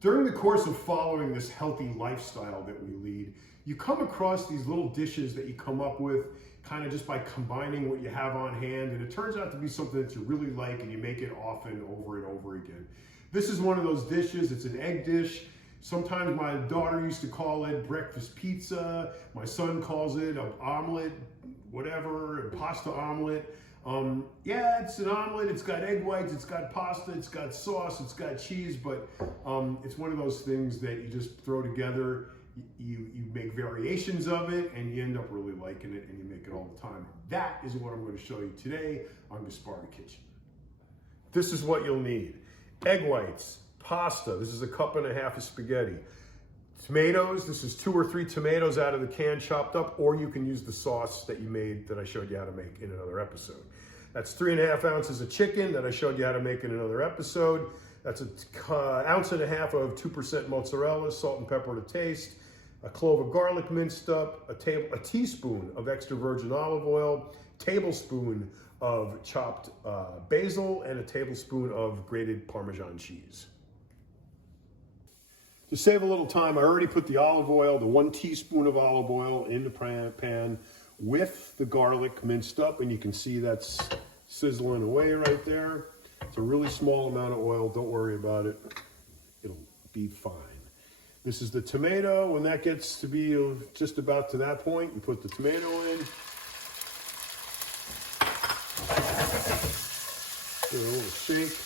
During the course of following this healthy lifestyle that we lead, you come across these little dishes that you come up with kind of just by combining what you have on hand, and it turns out to be something that you really like and you make it often over and over again. This is one of those dishes. It's an egg dish. Sometimes my daughter used to call it breakfast pizza. My son calls it an omelet, whatever, a pasta omelet. Yeah, it's an omelet. It's got egg whites, it's got pasta, it's got sauce, it's got cheese, but it's one of those things that you just throw together. You make variations of it and you end up really liking it, and you make it all the time. That is what I'm going to show you today on Gaspari Kitchen. This is what you'll need. Egg whites, pasta, this is a cup and a half of spaghetti. Tomatoes, this is 2 or 3 tomatoes out of the can chopped up, or you can use the sauce that you made that I showed you how to make in another episode. That's 3½ ounces of chicken that I showed you how to make in another episode. That's an ounce and a half of 2% mozzarella, salt and pepper to taste, a clove of garlic minced up, a teaspoon of extra virgin olive oil, tablespoon of chopped basil, and a tablespoon of grated Parmesan cheese. To save a little time, I already put the olive oil, the 1 teaspoon of olive oil in the pan with the garlic minced up, and you can see that's sizzling away right there. It's a really small amount of oil, don't worry about it. It'll be fine. This is the tomato. When that gets to be just about to that point, you put the tomato in. Give it a little shake.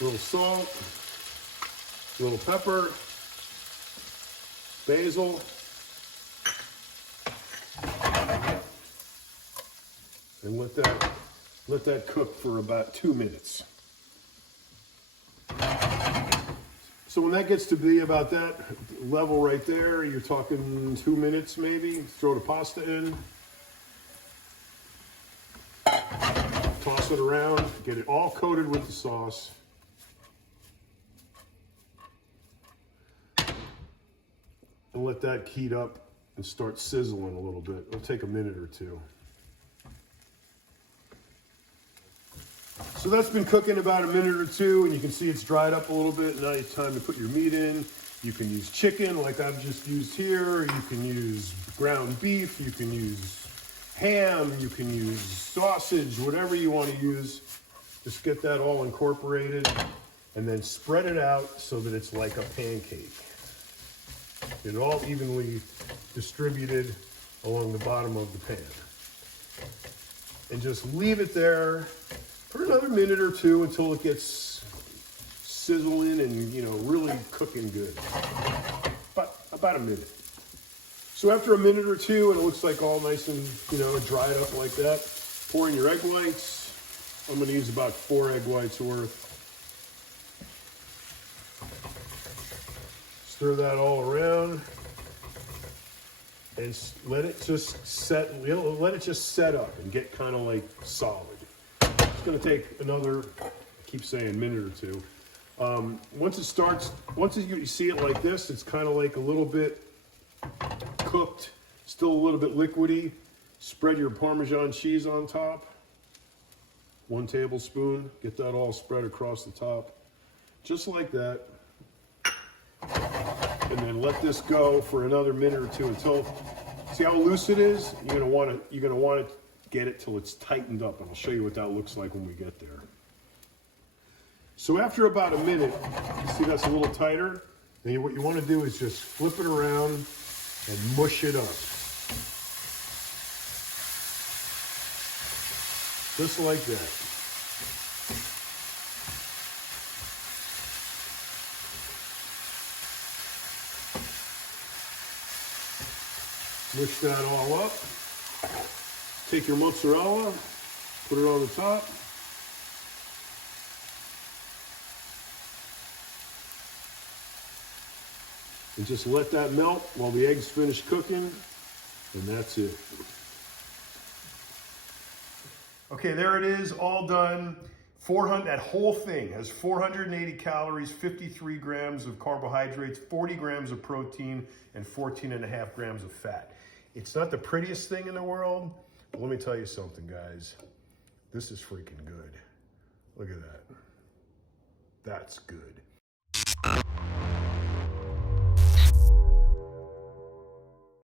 A little salt. A little pepper. Basil. And let that cook for about 2 minutes. So when that gets to be about that level right there, you're talking 2 minutes maybe. Throw the pasta in. Toss it around. Get it all coated with the sauce. And let that heat up and start sizzling a little bit. It'll take a minute or 2. So that's been cooking about a minute or 2, and you can see it's dried up a little bit. Now it's time to put your meat in. You can use chicken like I've just used here. You can use ground beef. You can use ham. You can use sausage, whatever you want to use. Just get that all incorporated and then spread it out so that it's like a pancake. Get it all evenly distributed along the bottom of the pan. And just leave it there for another minute or 2 until it gets sizzling and, you know, really cooking good. About a minute. So after a minute or 2, and it looks like all nice and, you know, dried up like that, pour in your egg whites. I'm going to use about 4 egg whites worth. Stir that all around and let it just set. Let it just set up and get kind of like solid. It's going to take another, I keep saying, minute or 2. Once you see it like this, it's kind of like a little bit cooked, still a little bit liquidy. Spread your Parmesan cheese on top. 1 tablespoon. Get that all spread across the top, just like that. And then let this go for another minute or 2 until, see how loose it is? You're gonna want to get it till it's tightened up, and I'll show you what that looks like when we get there. So after about a minute, you see that's a little tighter. Then what you want to do is just flip it around and mush it up. Just like that. Mush that all up. Take your mozzarella, put it on the top. And just let that melt while the eggs finish cooking, and that's it. Okay, there it is, all done. That whole thing has 480 calories, 53 grams of carbohydrates, 40 grams of protein, and 14.5 grams of fat. It's not the prettiest thing in the world, but let me tell you something, guys. This is freaking good. Look at that. That's good.